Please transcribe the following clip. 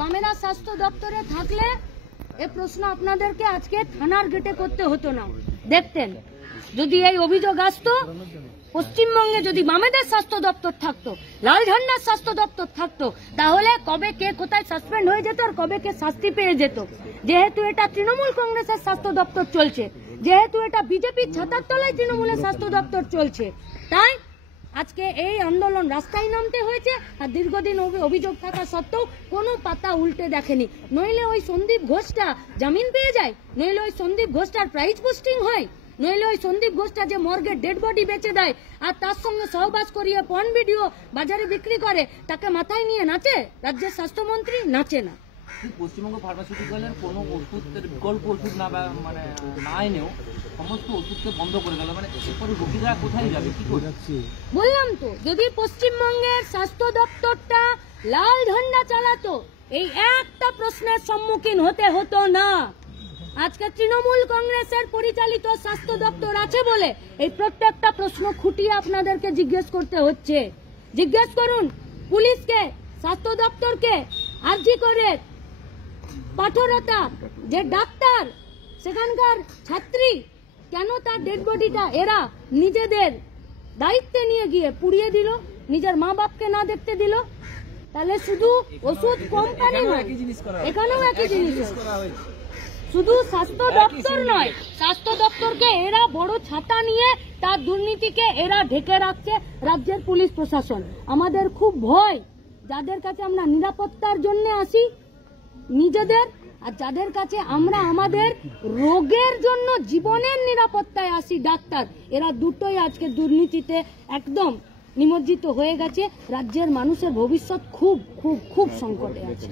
বামেরা স্বাস্থ্য দপ্তরে থাকলে এই প্রশ্ন আপনাদেরকে আজকে থানার গেটে করতে হতো না। দেখতেন যদি এই অভিযোগ আসতো, পশ্চিমবঙ্গে যদি বামেদের স্বাস্থ্য দপ্তর থাকতো, লাল ঝান্ডার স্বাস্থ্য দপ্তর থাকতো, তাহলে কবে কে কোথায় সাসপেন্ড হয়ে যেত আর কবে কে শাস্তি পেয়ে যেত। যেহেতু এটা তৃণমূল কংগ্রেসের স্বাস্থ্য দপ্তর চলছে, যেহেতু এটা বিজেপির ছাতার তলায় তৃণমূলের স্বাস্থ্য দপ্তর চলছে, তাই আজকে এই আন্দোলন রাস্তায় নামতে হয়েছে। আর দীর্ঘদিন অভিযোগ থাকা সত্ত্বেও কোনো পাতা উল্টে দেখেনি। নইলে ওই সন্দীপ ঘোষটা জামিন পেয়ে যায়, নইলে ওই সন্দীপ ঘোষটার প্রাইজ পোস্টিং হয়, নইলে ওই সন্দীপ ঘোষটা যে মর্গে ডেড বডি বেচে দেয় আর তার সঙ্গে সহবাস করিয়ে পর্ন ভিডিও বাজারে বিক্রি করে, তাকে মাথায় নিয়ে নাচে রাজ্যের স্বাস্থ্যমন্ত্রী? নাচে না। পশ্চিমবঙ্গ ফার্মাসিউটিক্যালের কোনো ওষুধের বিকল্প ওষুধ না মানে না এনেও সমস্ত ওষুধকে বন্ধ করে দিল, মানে এরপরে রোগীরা কোথায় যাবে, কি করে? বললাম তো, যদি পশ্চিমবঙ্গের স্বাস্থ্য দপ্তরটা লাল ঝান্ডা চালাতো, এই একটা প্রশ্নের সম্মুখীন হতে হতো না। আজকে তৃণমূল কংগ্রেসের পরিচালিত স্বাস্থ্য দপ্তর আছে বলে এই প্রত্যেকটা প্রশ্ন খুঁটিয়ে আপনাদেরকে জিজ্ঞেস করতে হচ্ছে। জিজ্ঞেস করুন পুলিশকে, স্বাস্থ্য দপ্তরকে, আরজি করে পাথরতা যে ডাক্তার, সেখানকার ছাত্রী, কেন তার ডেড বডিটা এরা নিজেদের দায়িত্বে নিয়ে গিয়ে পুড়িয়ে দিল, নিজের মা বাপকে না দেখতে দিল? তাহলে শুধু ওষুধ কোম্পানি নয়, এখানেও একই জিনিস। শুধু স্বাস্থ্য দপ্তর নয়, স্বাস্থ্য দপ্তরকে এরা বড় ছাতা নিয়ে তার দুর্নীতিকে এরা ঢেকে রাখছে রাজ্যের পুলিশ প্রশাসন। আমাদের খুব ভয়, যাদের কাছে আমরা নিরাপত্তার জন্য আসি নিজেদের, আর যাদের কাছে আমরা আমাদের রোগের জন্য জীবনের নিরাপত্তায় আসি ডাক্তার, এরা দুটোই আজকে দুর্নীতিতে একদম নিমজ্জিত হয়ে গেছে। রাজ্যের মানুষের ভবিষ্যৎ খুব খুব খুব সংকটে আছে।